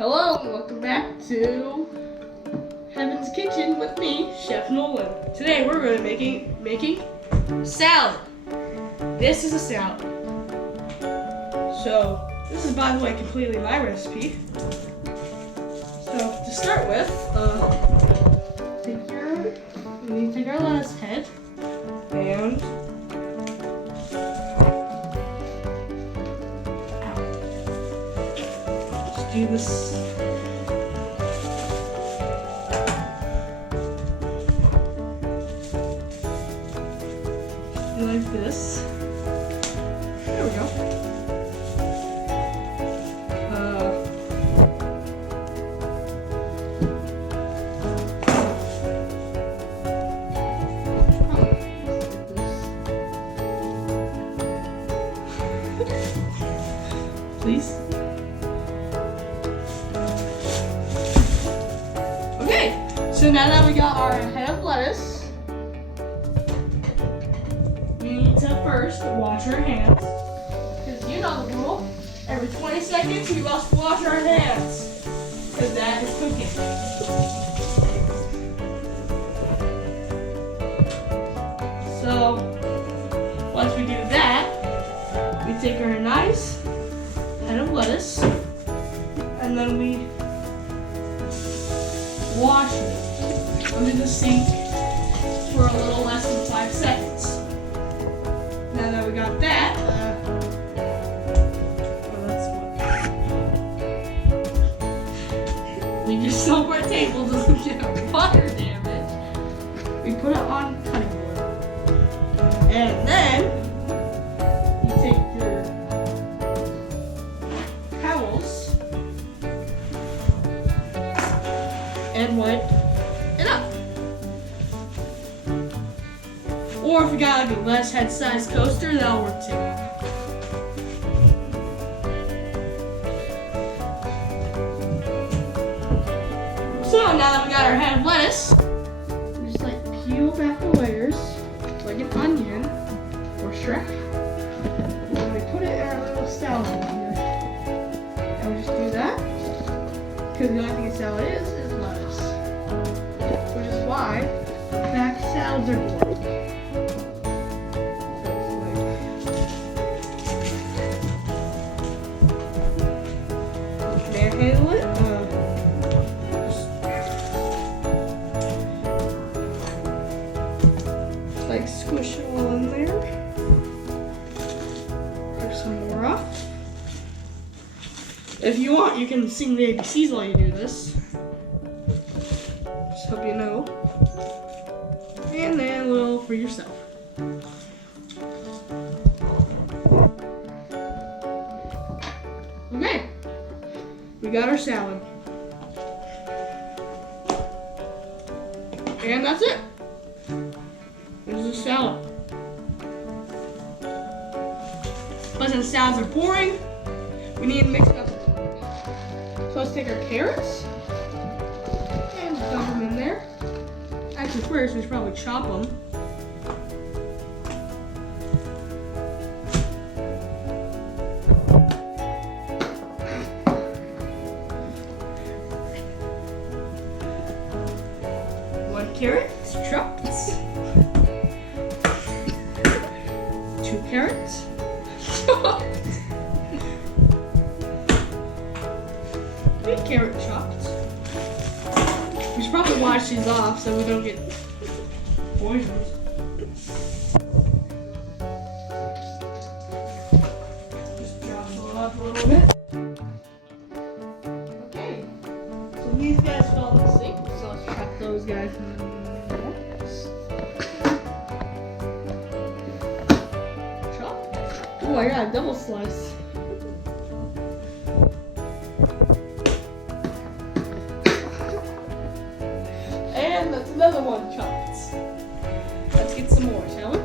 Hello and welcome back to Heaven's Kitchen with me, Chef Nolan. Today we're going to be making salad. This is a salad. So this is, by the way, completely my recipe. So to start with, we need to take our lettuce head and just do this. Like this. There we go. Please. Okay, so now that we got our head of lettuce, we need to first wash our hands. Because you know the rule, every 20 seconds we must wash our hands. Because that is cooking. So, once we do that, we take our nice head of lettuce, and then we wash it under the sink for a little less than 5 seconds. Now that we got that, we just so our table doesn't get water damage. We put it on cutting board, and then you take your towels and wipe it up. Or if you got like a less head size coaster, that'll work too. So now that we got our head of lettuce, we just like peel back the layers like an onion or Shrek. And then we put it in our little salad bowl here. And we just do that. Because the only thing a salad is lettuce. Which is why back salads are boring. Manhandle it. Just like squish it all in there. There's some more off. If you want, you can sing the ABCs while you do this. Just hope you know. And then a little for yourself. Okay. We got our salad. And that's it. This is a salad. But since salads are boring, we need to mix it up. So let's take our carrots and dump them in there. Actually, first we should probably chop them. One carrot is chopped. 2 carrots. 3 carrot chopped. We should probably wash these off so we don't get poisoned. Just drop them off a little bit. Okay. So these guys fell in the sink, so let's chop those guys in the chop. Oh, I got a double slice. And that's another one chopped. Let's get some more, shall we?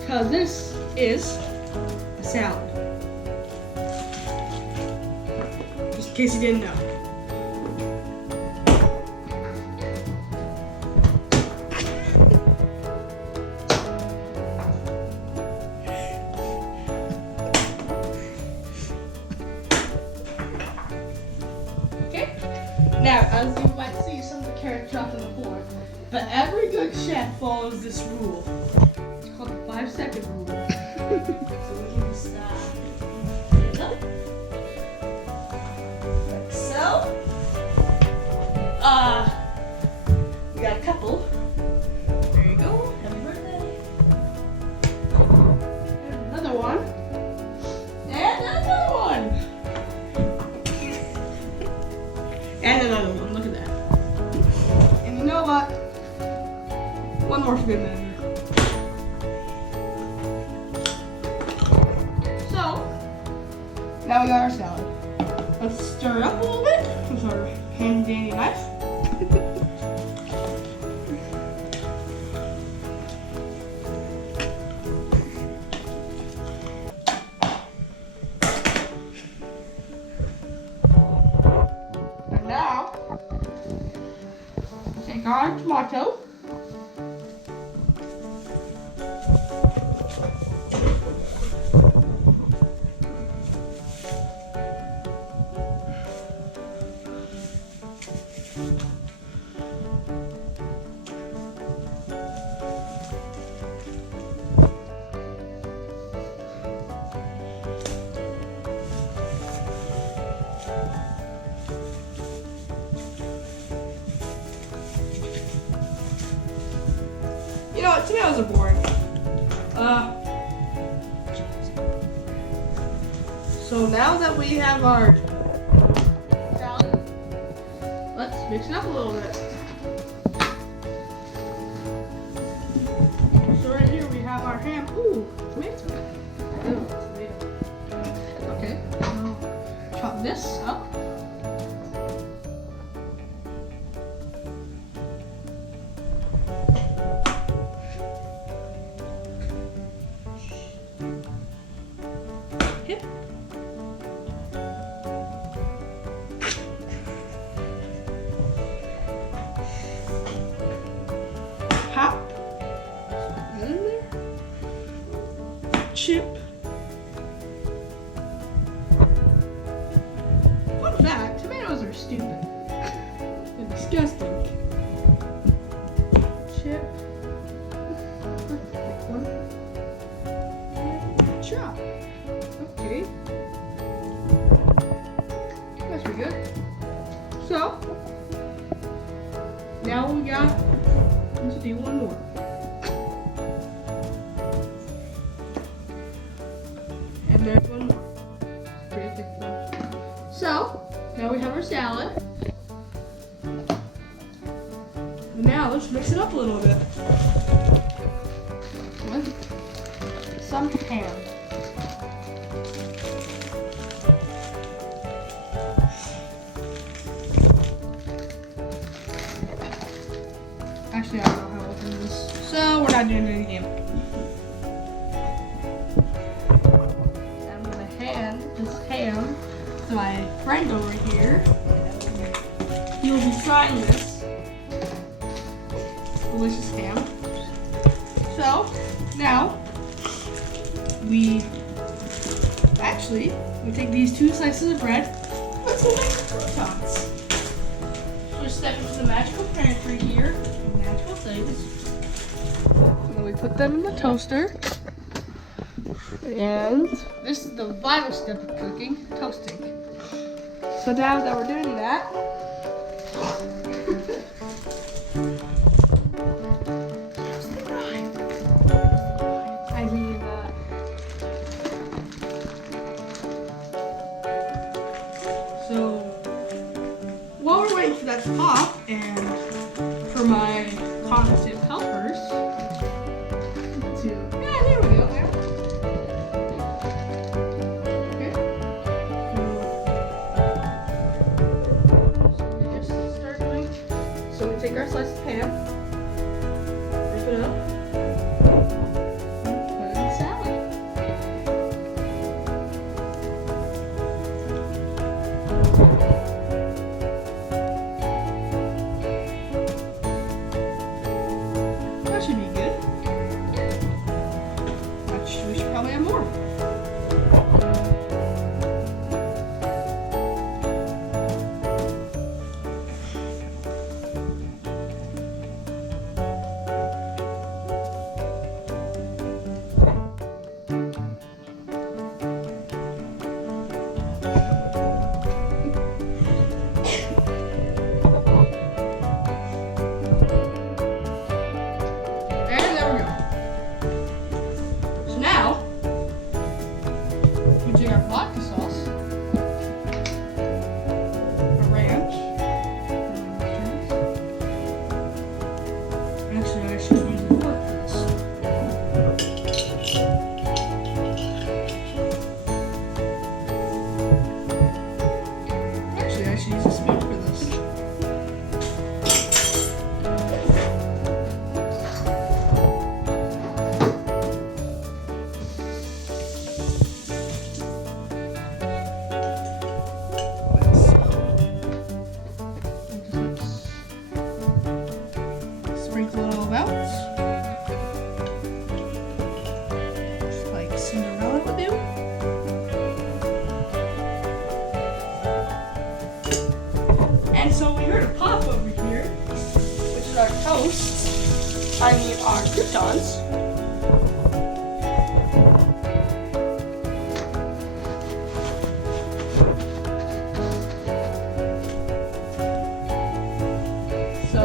Because this is a salad. Just in case you didn't know. Now, as you might see, some of the carrots dropped on the floor. But every good chef follows this rule. It's called the 5-second rule. So we can just like so. We got a couple. There you go. Happy birthday. And another one. And another one. And another one. Look at that. And you know what? One more for good measure. So, now we got our salad. Let's stir it up a little bit with our handy dandy knife. And now, take our tomato. You know what? Tomatoes are boring. So now that we have our salad, let's mix it up a little bit. So right here we have our ham. Ooh, tomato. Ooh, tomato. Okay. Chop this up. Hip. Hop. In there. Chip. Fun fact, tomatoes are stupid. They're disgusting. Chip. Like one. And chop. Okay. That's pretty good. So, now we got to do one more. And there's one more. It's pretty thick one. So, now we have our salad. And now let's mix it up a little bit. With some ham. Actually, I don't know how to open this. So, we're not doing any ham. I'm going to hand this ham to my friend over here. He will be trying this delicious ham. So, now, we take these 2 slices of bread. Let's go make some croutons. So, we're stepping into the magical pantry here. Natural things. And then we put them in the toaster. And this is the vital step of cooking, toasting. So now that we're doing that, so while we're waiting for that to pop and for my cognitive helpers to, yeah, there we go, there. Okay. So we just start doing, so we take our slice of ham, rip it up, and put it in the salad. And so we heard a pop over here, which is our toast. I mean our croutons. So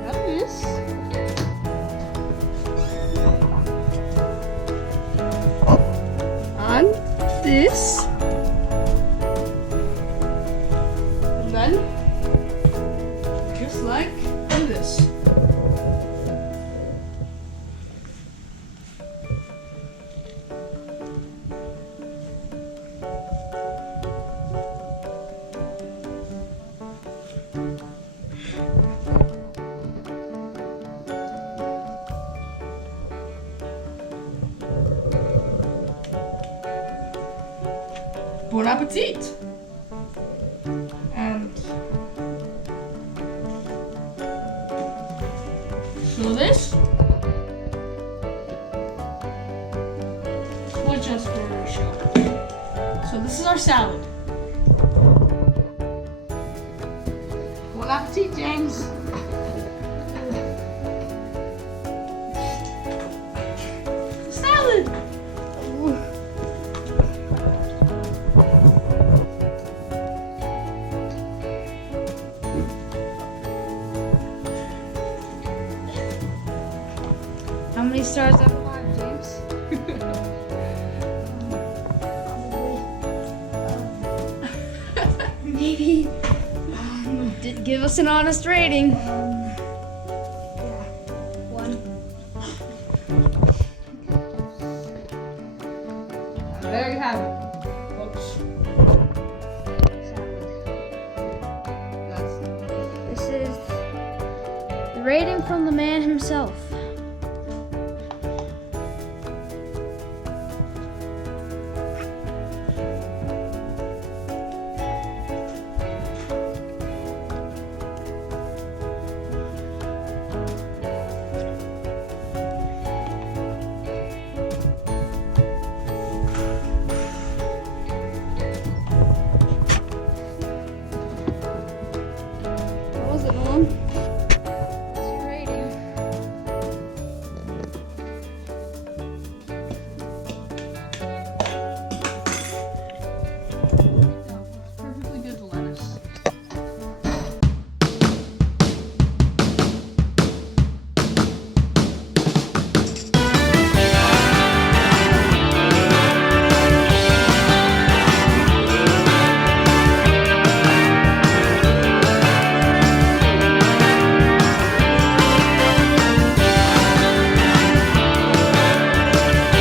grab this. On this. And then just like this. Bon appetit! And so this was just for a show. So this is our salad. Bon appetit, James! Salad! How many stars out of 5, James? Maybe. Give us an honest rating. 1. There you have it, folks. This is the rating from the man himself.